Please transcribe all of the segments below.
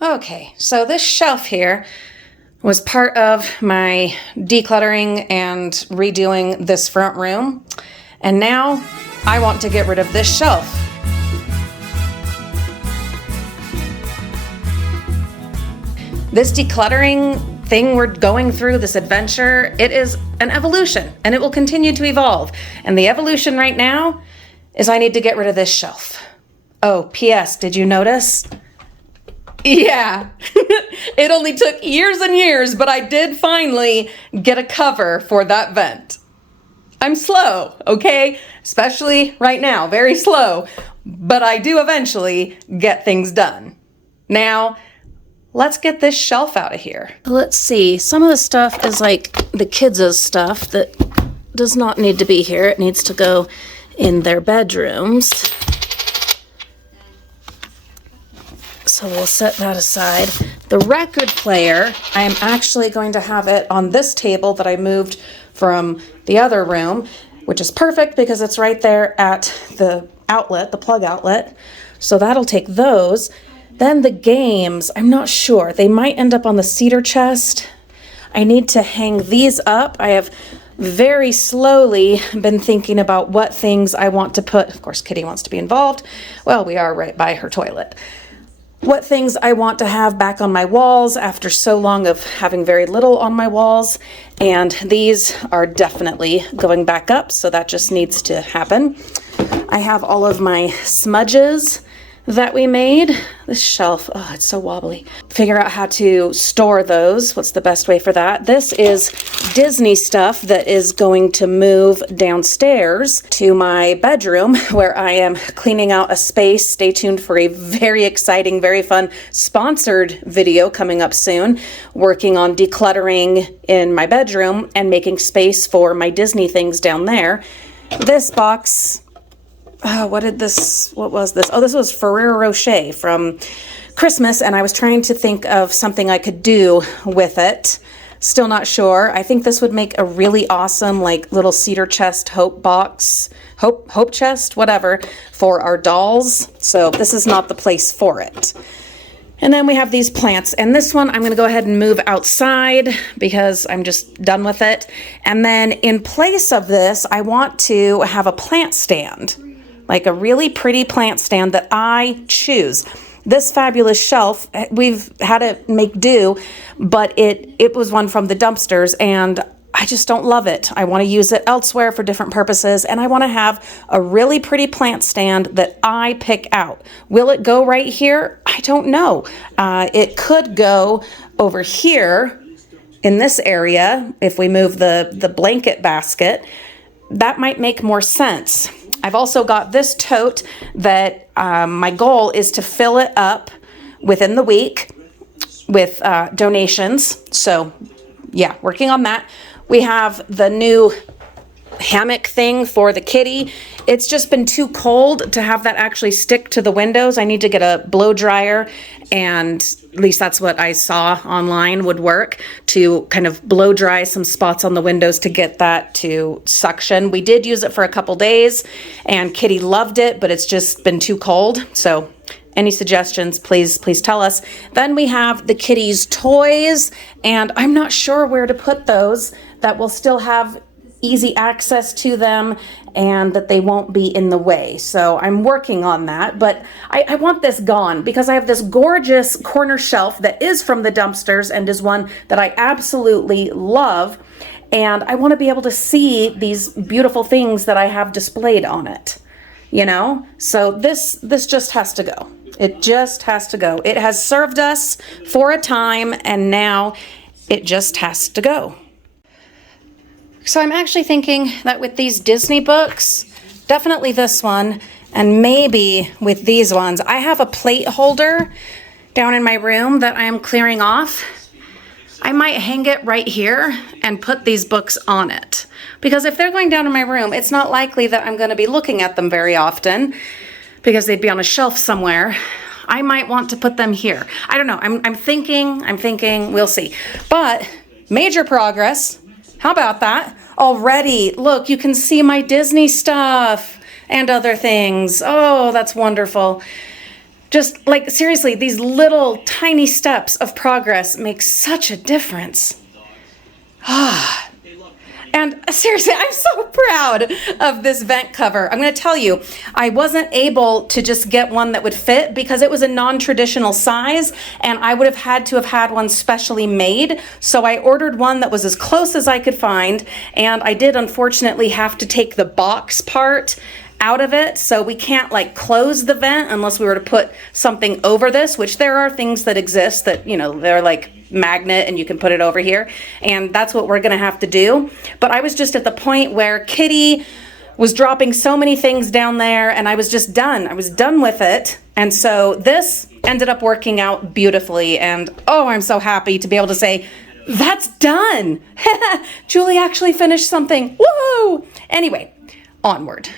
Okay, so this shelf here was part of my decluttering and redoing this front room. And now I want to get rid of this shelf. This decluttering thing we're going through, this adventure, it is an evolution and it will continue to evolve. And the evolution right now is I need to get rid of this shelf. Oh, P.S., did you notice? Yeah, it only took years and years, but I did finally get a cover for that vent. I'm slow, okay? Especially right now, very slow, but I do eventually get things done. Now, let's get this shelf out of here. Let's see, some of the stuff is like the kids' stuff that does not need to be here. It needs to go in their bedrooms. So we'll set that aside. The record player, I am actually going to have it on this table that I moved from the other room, which is perfect because it's right there at the outlet, the plug outlet. So that'll take those. Then the games, I'm not sure. They might end up on the cedar chest. I need to hang these up. I have very slowly been thinking about what things I want to put. Of course, Kitty wants to be involved. Well, we are right by her toilet. What things I want to have back on my walls after so long of having very little on my walls. And these are definitely going back up, so that just needs to happen. I have all of my smudges that we made. This shelf, oh, it's so wobbly. Figure out how to store those. What's the best way for that? This is Disney stuff that is going to move downstairs to my bedroom where I am cleaning out a space. Stay tuned for a very exciting, very fun sponsored video coming up soon, working on decluttering in my bedroom and making space for my Disney things down there. This box, what was this? Oh, this was Ferrero Rocher from Christmas, and I was trying to think of something I could do with it. Still not sure. I think this would make a really awesome, like, little cedar chest hope box, hope chest, whatever, for our dolls. So this is not the place for it. And then we have these plants, and this one I'm going to go ahead and move outside because I'm just done with it. And then in place of this, I want to have a plant stand. Like a really pretty plant stand that I choose. This fabulous shelf, we've had to make do, but it was one from the dumpsters and I just don't love it. I want to use it elsewhere for different purposes, and I want to have a really pretty plant stand that I pick out. Will it go right here? I don't know. It could go over here in this area if we move the blanket basket. That might make more sense. I've also got this tote that my goal is to fill it up within the week with donations. So yeah, working on that. We have the new hammock thing for the kitty. It's just been too cold to have that actually stick to the windows. I need to get a blow dryer, and at least that's what I saw online would work, to kind of blow dry some spots on the windows to get that to suction. We did use it for a couple days and Kitty loved it, but it's just been too cold. So any suggestions, please tell us. Then we have the kitty's toys, and I'm not sure where to put those that will still have easy access to them and that they won't be in the way. So I'm working on that, but I want this gone because I have this gorgeous corner shelf that is from the dumpsters and is one that I absolutely love. And I want to be able to see these beautiful things that I have displayed on it, you know? So this just has to go. It just has to go. It has served us for a time, and now it just has to go. So I'm actually thinking that with these Disney books, definitely this one, and maybe with these ones. I have a plate holder down in my room that I am clearing off. I might hang it right here and put these books on it. Because if they're going down in my room, it's not likely that I'm going to be looking at them very often because they'd be on a shelf somewhere. I might want to put them here. I don't know. I'm thinking, we'll see. But major progress. How about that? Already, look, you can see my Disney stuff and other things. Oh, that's wonderful. Just like, seriously, these little tiny steps of progress make such a difference. And seriously, I'm so proud of this vent cover. I'm going to tell you, I wasn't able to just get one that would fit because it was a non-traditional size and I would have had one specially made. So I ordered one that was as close as I could find, and I did unfortunately have to take the box part out of it, so we can't like close the vent unless we were to put something over this, which there are things that exist that, you know, they're like magnet and you can put it over here, and that's what we're gonna have to do. But I was just at the point where Kitty was dropping so many things down there and I was just done. I was done with it, and so this ended up working out beautifully, and oh, I'm so happy to be able to say that's done. Julie actually finished something. Woo! Anyway, onward.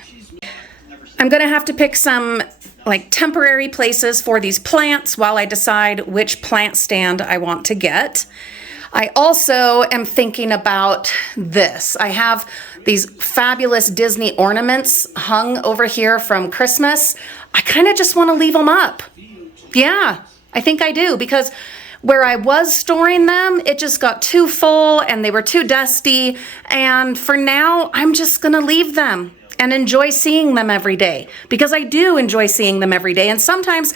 I'm gonna have to pick some like temporary places for these plants while I decide which plant stand I want to get. I also am thinking about this. I have these fabulous Disney ornaments hung over here from Christmas. I kind of just want to leave them up. Yeah, I think I do, because where I was storing them, it just got too full and they were too dusty. And for now, I'm just gonna leave them and enjoy seeing them every day, because I do enjoy seeing them every day. And sometimes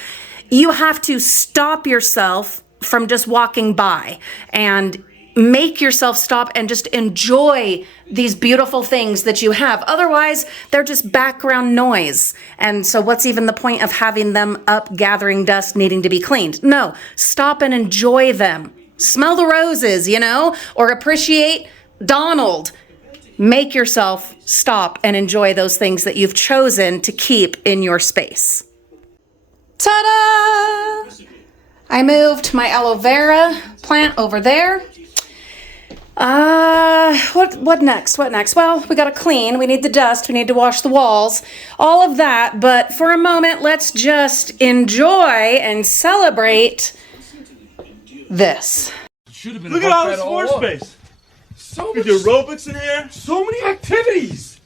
you have to stop yourself from just walking by and make yourself stop and just enjoy these beautiful things that you have. Otherwise, they're just background noise. And so what's even the point of having them up, gathering dust, needing to be cleaned? No, stop and enjoy them. Smell the roses, you know, or appreciate Donald. Make yourself stop and enjoy those things that you've chosen to keep in your space. Ta-da! I moved my aloe vera plant over there. What next? What next? Well, we gotta clean. We need the dust. We need to wash the walls. All of that. But for a moment, let's just enjoy and celebrate this. Look at all this floor space. We do aerobics in here. So many activities.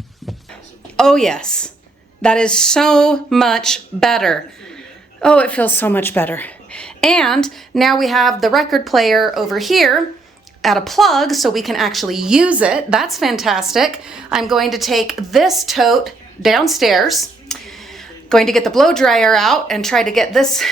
Oh yes, that is so much better. Oh, it feels so much better. And now we have the record player over here at a plug so we can actually use it. That's fantastic. I'm going to take this tote downstairs, going to get the blow dryer out and try to get this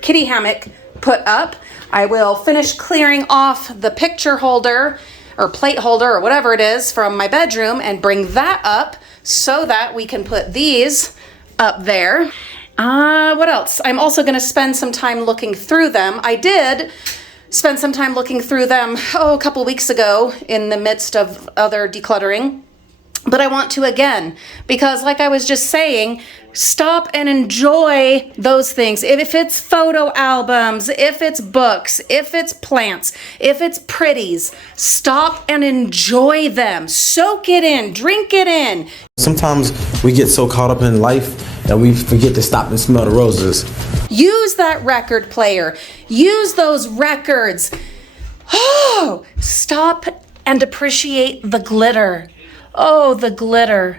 kitty hammock put up. I will finish clearing off the picture holder or plate holder or whatever it is from my bedroom and bring that up so that we can put these up there. What else? I'm also going to spend some time looking through them. I did spend some time looking through them, a couple weeks ago in the midst of other decluttering. But I want to again, because like I was just saying, stop and enjoy those things. If it's photo albums, if it's books, if it's plants, if it's pretties, stop and enjoy them. Soak it in, drink it in. Sometimes we get so caught up in life that we forget to stop and smell the roses. Use that record player. Use those records. Oh, stop and appreciate the glitter. Oh, the glitter.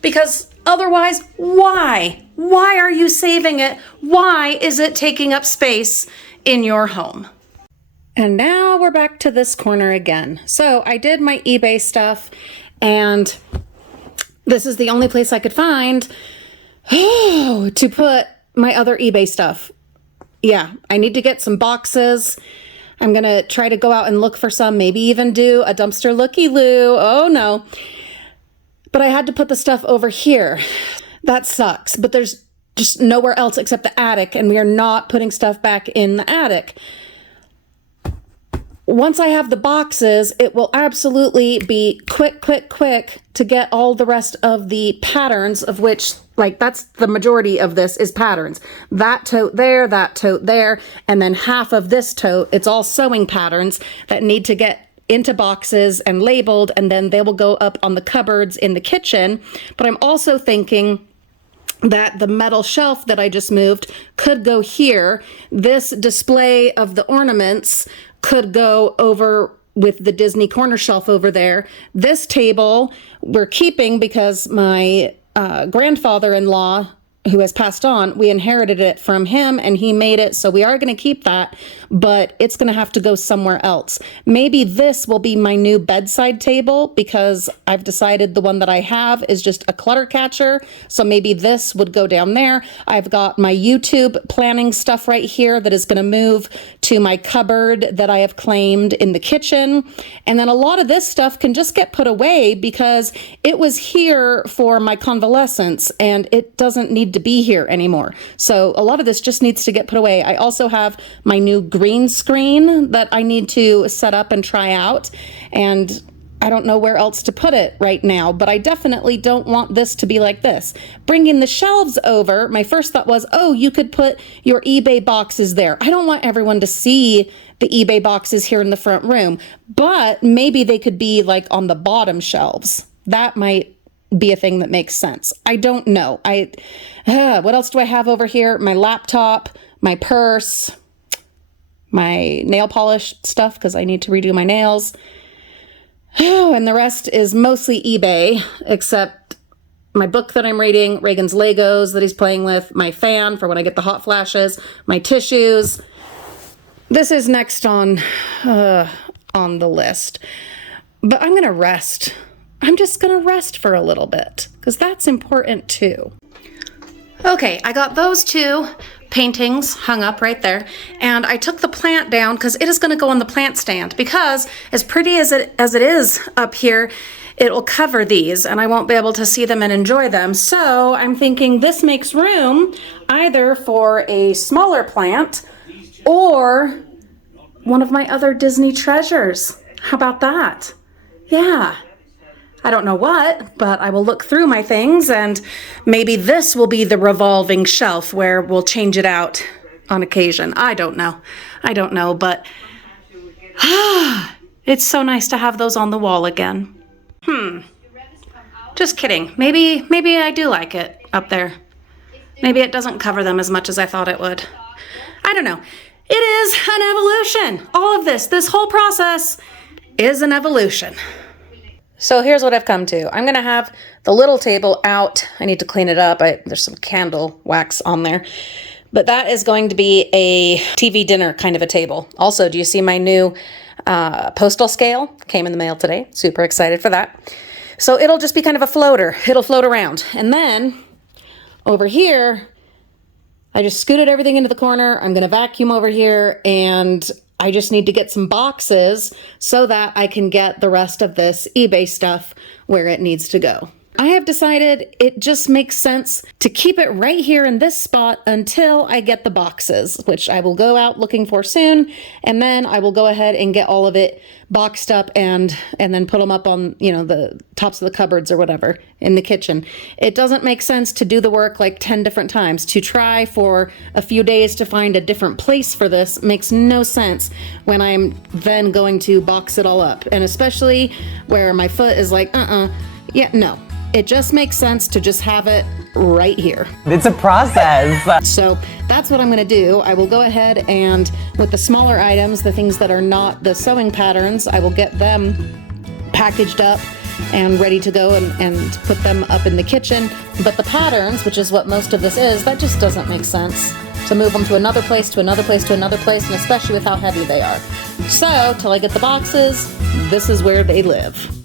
Because otherwise, why? Why are you saving it? Why is it taking up space in your home? And now we're back to this corner again. So I did my eBay stuff, and this is the only place I could find to put my other eBay stuff. Yeah, I need to get some boxes. I'm going to try to go out and look for some, maybe even do a dumpster looky-loo. Oh, no. But I had to put the stuff over here. That sucks. But there's just nowhere else except the attic, and we are not putting stuff back in the attic. Once I have the boxes, it will absolutely be quick to get all the rest of the patterns, of which, like, that's the majority of this is patterns. That tote there, and then half of this tote, it's all sewing patterns that need to get into boxes and labeled, and then they will go up on the cupboards in the kitchen. But I'm also thinking that the metal shelf that I just moved could go here. This display of the ornaments could go over with the Disney corner shelf over there. This table we're keeping because my grandfather-in-law who has passed on, we inherited it from him and he made it. So we are going to keep that, but it's going to have to go somewhere else. Maybe this will be my new bedside table because I've decided the one that I have is just a clutter catcher. So maybe this would go down there. I've got my YouTube planning stuff right here that is going to move to my cupboard that I have claimed in the kitchen. And then a lot of this stuff can just get put away because it was here for my convalescence and it doesn't need to be here anymore. So a lot of this just needs to get put away. I also have my new green screen that I need to set up and try out. And I don't know where else to put it right now, but I definitely don't want this to be like this. Bringing the shelves over, my first thought was, oh, you could put your eBay boxes there. I don't want everyone to see the eBay boxes here in the front room, but maybe they could be like on the bottom shelves. That might be a thing that makes sense. I don't know. What else do I have over here? My laptop, my purse, my nail polish stuff because I need to redo my nails. And the rest is mostly eBay, except my book that I'm reading, Reagan's Legos that he's playing with, my fan for when I get the hot flashes, my tissues. This is next on the list. But I'm going to rest. I'm just going to rest for a little bit because that's important too. Okay, I got those two paintings hung up right there, and I took the plant down because it is going to go on the plant stand because as pretty as it is up here, it will cover these and I won't be able to see them and enjoy them. So I'm thinking this makes room either for a smaller plant or one of my other Disney treasures. How about that? Yeah. I don't know what, but I will look through my things and maybe this will be the revolving shelf where we'll change it out on occasion. I don't know, but it's so nice to have those on the wall again. Just kidding. Maybe I do like it up there. Maybe it doesn't cover them as much as I thought it would. I don't know. It is an evolution. All of this whole process is an evolution. So here's what I've come to. I'm going to have the little table out. I need to clean it up. There's some candle wax on there. But that is going to be a TV dinner kind of a table. Also, do you see my new postal scale? Came in the mail today. Super excited for that. So it'll just be kind of a floater. It'll float around. And then over here, I just scooted everything into the corner. I'm going to vacuum over here and I just need to get some boxes so that I can get the rest of this eBay stuff where it needs to go. I have decided it just makes sense to keep it right here in this spot until I get the boxes, which I will go out looking for soon. And then I will go ahead and get all of it boxed up and then put them up on, the tops of the cupboards or whatever in the kitchen. It doesn't make sense to do the work like 10 different times. To try for a few days to find a different place for this makes no sense when I'm then going to box it all up. And especially where my foot is like, yeah, no. It just makes sense to just have it right here. It's a process. So that's what I'm going to do. I will go ahead and with the smaller items, the things that are not the sewing patterns, I will get them packaged up and ready to go and put them up in the kitchen. But the patterns, which is what most of this is, that just doesn't make sense to move them to another place, to another place, to another place, and especially with how heavy they are. So till I get the boxes, this is where they live.